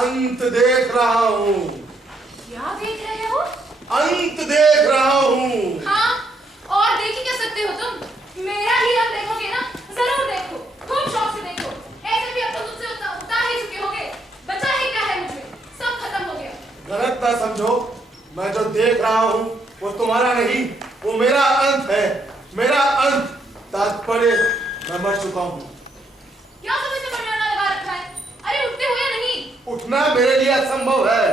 अंत देख रहा हूँ। क्या देख रहे हो? अंत देख रहा हूँ। हाँ, और देख ही क्या सकते हो तुम? रहा हूँ वो तुम्हारा नहीं, वो मेरा अंत है, मेरा अंत। तात्पर्य मैं मर चुका हूँ। क्या समय से मरना लगा रखा है? अरे उठते हो या नहीं? उठना मेरे लिए असंभव है।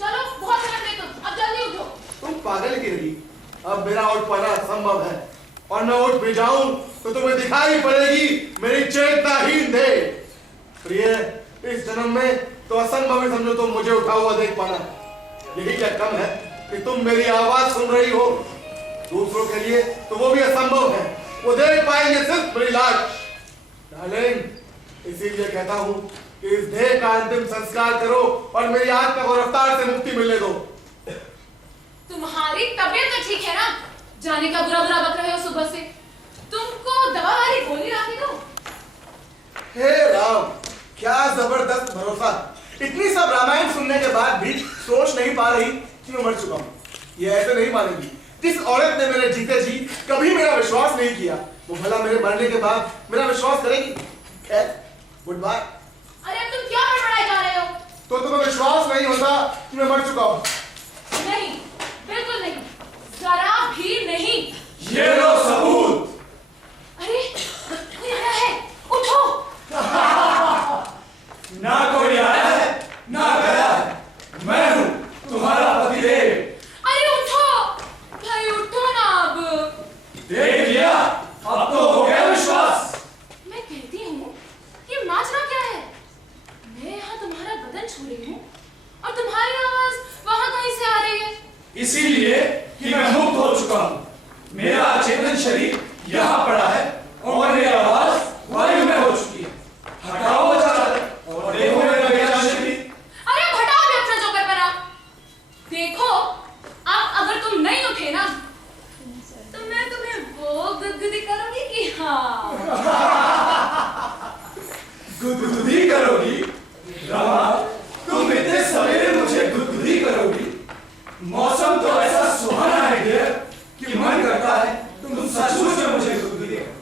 चलो बहुत समय में तुम, अब जल्दी उठो। तुम पागल की रही, अब मेरा उठ पाना असंभव है, और मैं उठ भी जाऊं तो तुम्हें दिखाई पड़ेगी मेरी चेतनाहीन देह। प्रिय, इस जन्म में तो असंभव ही समझो तुम मुझे उठा हुआ देख पाना। यही क्या कम है कि तुम मेरी आवाज सुन रही हो। दूसरों के लिए तो वो भी असंभव है, वो देख पाएंगे सिर्फ मेरी लाश। डार्लिंग, इसीलिए कहता हूं कि इस देह का अंतिम संस्कार करो और मेरी आत्मा को रफ्तार से मुक्ति मिलने दो। तुम्हारी तबीयत तो ठीक है ना? जाने का बुरा बुरा बक रहे हो सुबह से। तुमको दवा वाली गोली लाके दो। हे राम, क्या जबरदस्त भरोसा। इतनी सब रामायण सुनने के बाद भी सोच नहीं पा रही कि मैं मर चुका हूं। ये ऐसे नहीं मानेगी। जिस औरत ने मेरे जीते जी कभी मेरा विश्वास नहीं किया, वो भला मेरे मरने के बाद मेरा विश्वास करेगी? खैर, गुड बाय। अरे अब तुम क्या बड़बड़ाए जा रहे हो? तो तुम्हें विश्वास नहीं होता कि मैं मर चुका हूं? नहीं, बिल्कुल नहीं, जरा भी नहीं। ये लो सबूत। अरे कोई आया है, उठो। ना कोई आया है ना गया है, मैं हूँ तुम्हारा पतिदेव। अरे उठो भाई, उठो ना अब। देख लिया, अब तो हो गया विश्वास। मैं कहती हूँ ये नाचना क्या है? मैं यहाँ तुम्हारा बदन छू रही हूँ और तुम्हारी आवाज वहां कहीं से आ रही है। इसीलिए कि मैं मुक्त हो चुका हूँ। मेरा अचेतन शरीर यहाँ पड़ा है और मेरी आवाज वायु में हो चुकी है। हटाओ अचानक और देखो मेरा ज्ञान शरीर। अरे हटाओ भी अपना जोकर बना। देखो, अब अगर तुम नहीं उठे ना तो मैं तुम्हें वो गुदगुदी करूंगी कि हाँ। गुदगुदी करोगी? रमा, तुम इतने सवेरे मुझे गुदगुदी करोगी? मौसम तो ऐसा सुहाना है डियर कि मन करता है तुम सचमुच में मुझे गुदगुदी करो।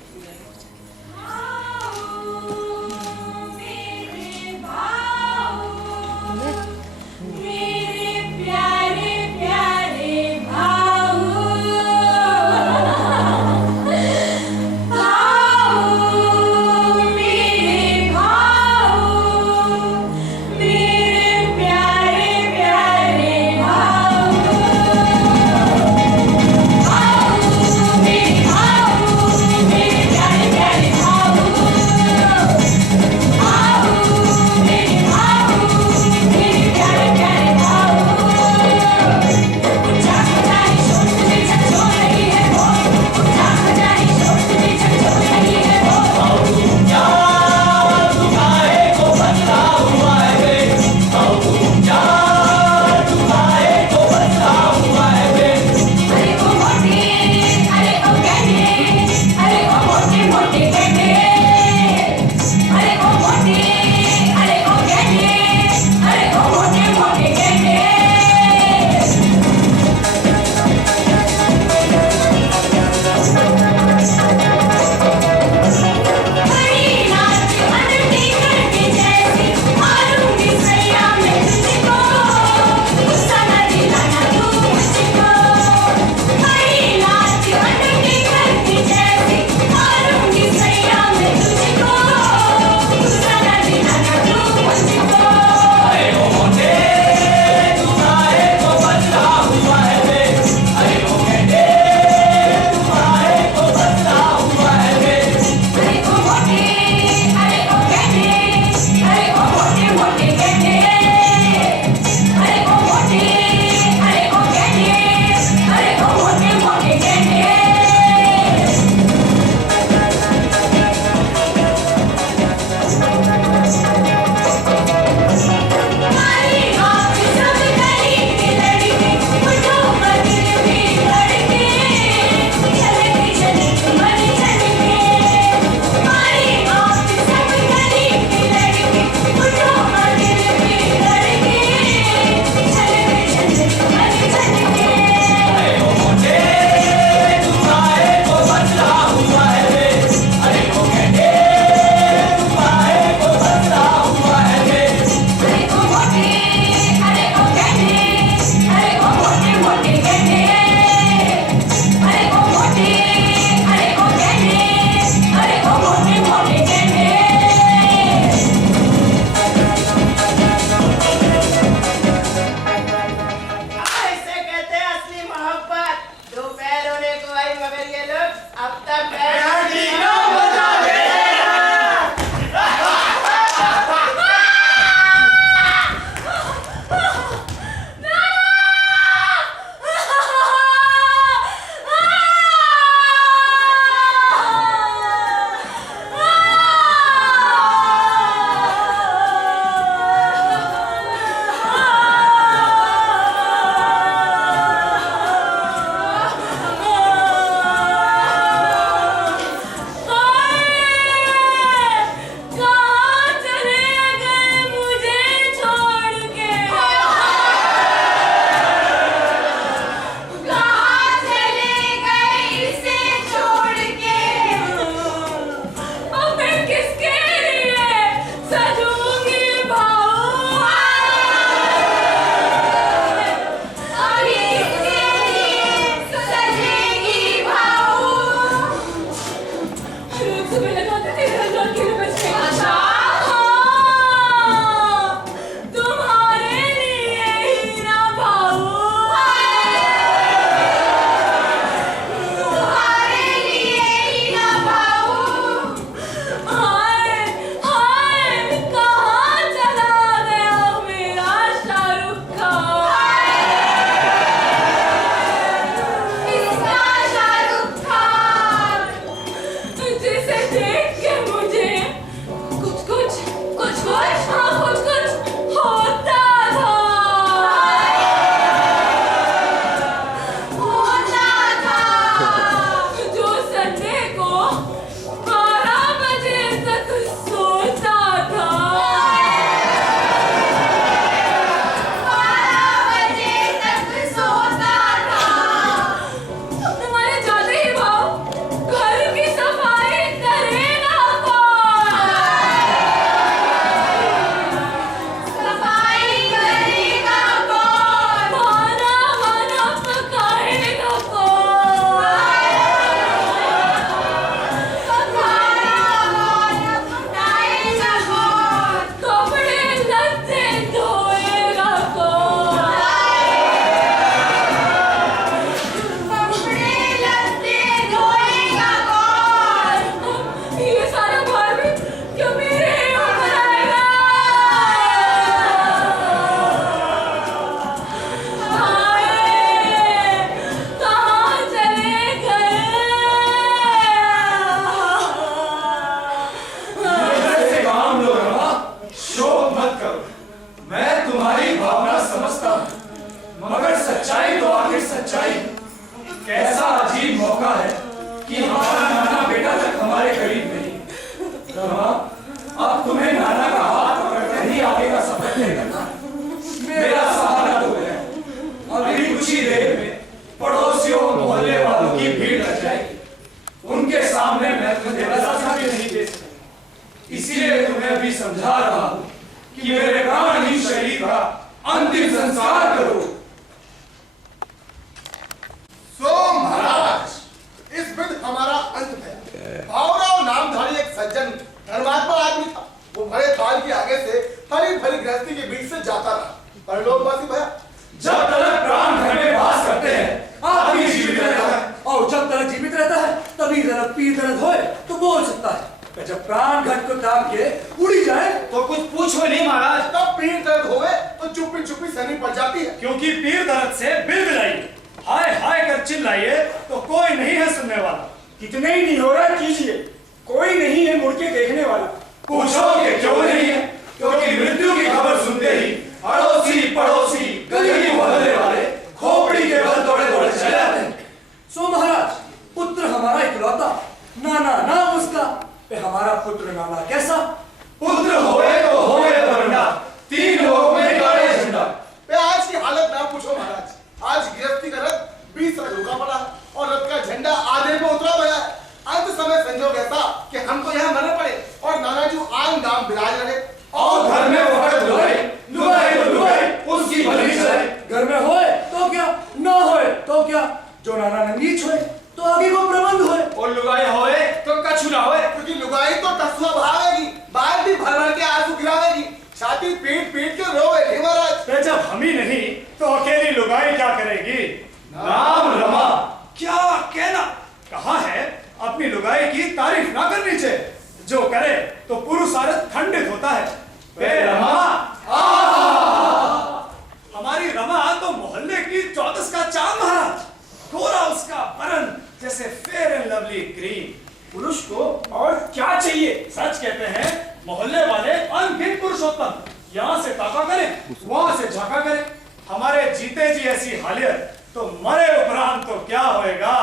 अब तक बैठी ना बजा दे। इसीलिए तुम्हें अभी समझा रहा हूं कि मेरे प्राणहीन शरीर का अंतिम संस्कार करो। सो महाराज, इस विध हमारा अंत है। भावराव नामधारी एक सज्जन धर्मात्मा आदमी था। वो बड़े काल के आगे से हरी भरी गृहस्थी के बीच से जाता रहा, परलोकवासी भया। जब तक प्राण घर में वास करते हैं आदमी जीवित रहता है, और जब तक जीवित रहता है तभी जरा पीर दर्द होए तो बोल सकता है। जब प्राण घट को दाब के उड़ी जाए तो कुछ पूछो नहीं महाराज। तब पीर दर्द होवे तो चुप्पी चुप्पी सनी पड़ जाती है। क्योंकि पीर दर्द से बिलबिलाइए, हाय हाय कर चिल्लाइए तो कोई नहीं है सुनने वाला। कितने ही नहीं हो रहा कीजिए, कोई नहीं है मुड़ के देखने वाला। पूछो कि क्यों नहीं है? क्योंकि मृत्यु की खबर सुनते ही अड़ोसी पड़ोसी गली मोहल्ले वाले खोपड़ी के बल दौड़े दौड़े चले आते हैं। सो महाराज, पुत्र हमारा इकलौता, नाना नाम उसका, पे हमारा पुत्र नाना कैसा? पुत्र होए तो होए बरंडा, तीन लोग में गाड़े झंडा। पे आज की हालत ना पूछो महाराज। आज गिरफ्ती का रथ 20 रथ रुका पड़ा है और रथ का झंडा आधे पे उतरा हुआ है। अंत समय संजोग ऐसा कि हमको यहाँ मरना पड़े और नाना जी आन दाम विराज रहे। और घर में वक्त लुगाई लुगाई तो लुगाई उसकी भली चले। घर में होए तो क्या, ना होए तो क्या, जो नाना नीच होए तो आगे को प्रबंध होए। और लुगाई होए तो कछु ना होए। क्योंकि लुगाई तो टसुआ भागेगी, बाल भी भर भर के आंसू गिरावेगी, छाती पीट पीट के रोएगी महाराज। जब हम ही नहीं तो अकेली लुगाई क्या करेगी? राम रमा क्या कहना, कहा है अपनी लुगाई की तारीफ ना करनी चाहिए। जो करे तो पुरुषार्थ खंडित होता है। रमा हमारी रमा तो मोहल्ले की चौदस का चांद महाराज। गोरा उसका बरन जैसे फेयर एंड लवली ग्रीन। पुरुष को और क्या चाहिए? सच कहते हैं मोहल्ले वाले अनगिनत पुरुषोत्तम। यहाँ से ताका करें, वहां से झाका करें। हमारे जीते जी ऐसी हालियत तो मरे उपरांत तो क्या होएगा।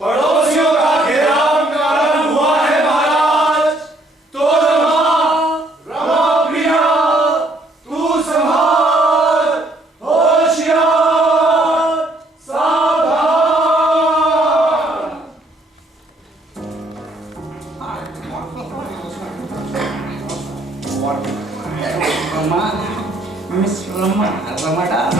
पड़ोसियों का घेराव कारण हुआ है महाराज। तो रमा प्रिया तू संभाल, होशियार सावधान। Rama, Miss Rama, Ramadan.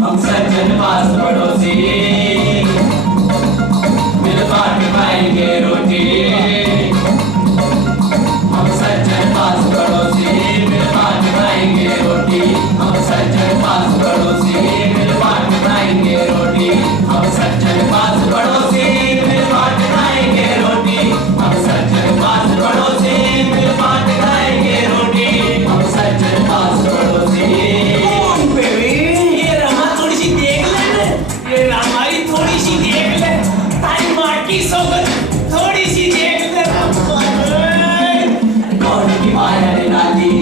हम सज्जन पास पड़ोसी मिल बांट खाएंगे रोटी। हम सज्जन पास पड़ोसी मिल बांट खाएंगे रोटी। हम सज्जन पास पड़ोसी मिल बांट खाएंगे रोटी। हम सज्जन पास पड़ोसी मिल बांट खाएंगे रोटी। हम सज्जन पास पड़ोसी मिल बांट खाएंगे रोटी। हम सज्जन पास पड़ोसी। थोड़ी सी देख ले, तारी माँ की सोबत थोड़ी सी देख ले। गौर की माया ने डाली,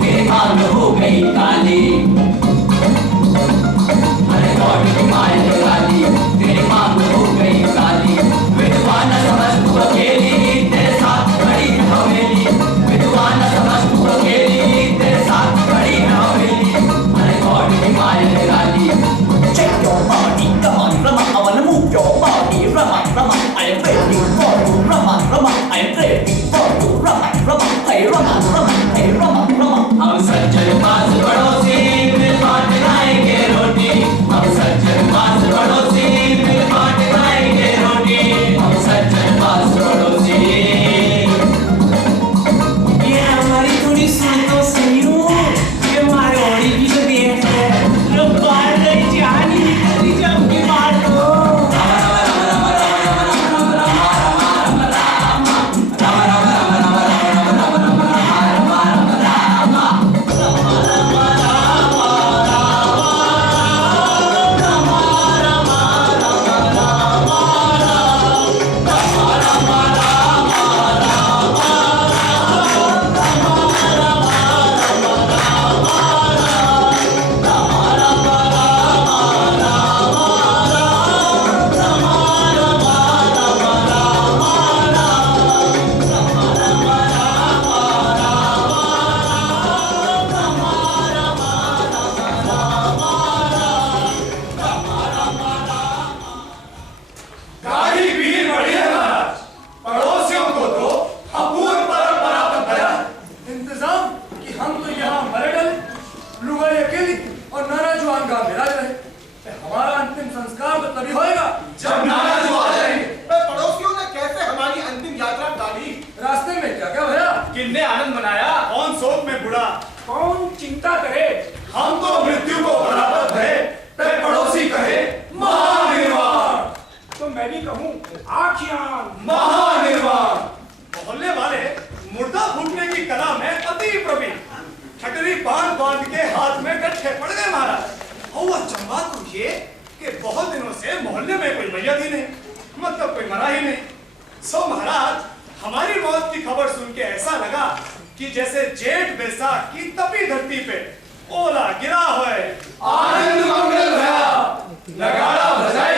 तेरे काम में हो गई काली। अरे गौर की माया ने डाली, तेरे काम में हो गई काली। विधवा न समझ तू अकेली, तेरे साथ खड़ी है हवेली। विधवा न समझ तू अकेली, तेरे साथ खड़ी है हवेली। अरे गौर की माया ने डाली। Check your body, come on, Rama, I wanna move your body, Rama, Rama, I am ready for you, Rama, Rama, I am ready for you, Rama, Rama, hey Rama, Rama, hey Rama, Rama. हम सज्जन पास पड़ोसी मिल बांट खाएंगे रोटी। हम सज्जन पास पड़ोसी मिल बांट खाएंगे रोटी। हम सज्जन पास पड़ोसी। ये हमारी थोड़ी सुन तो सही हो, ये हमारे ओड़ी भी तो देख ले, लोग बाहर गई जानी निकली जब की मार दो। गाड़ी वीर बड़ी है महाराज। पड़ोसियों को तो अपूर्व परंपरा पर दया है। इंतजाम कि हम तो यहाँ मरे डले, लुगाई अकेली और नाना जुआन का मिला रहे। हमारा अंतिम संस्कार तो तभी होएगा जब नाना जो आ जाएंगे। पड़ोसियों ने कैसे हमारी अंतिम यात्रा टाली? रास्ते में क्या क्या भया? किन्ने आनंद मनाया, कौन शोक में बुढ़ा। कौन चिंता करे? हम तो मृत्यु को बराबर भय, पे पड़ोसी कहे महानिर्वाण। तो मैं भी कहूँ आखियान। महानिर्वाण। मोहल्ले वाले मुर्दा फूटने की कला में अति प्रवीण। ठटरी बांध बांध के हाथ में गट्ठे पड़ गए महाराज। हुआ चंबा तो ये कि बहुत दिनों से मोहल्ले में कोई मैयत ही नहीं, मतलब कोई मरा ही नहीं। सो महाराज हमारी मौत की खबर सुन के ऐसा लगा कि जैसे जेठ बैसाख की तपी धरती पे ओला गिरा है। आनंद मंगल भया, नगाड़ा बजाए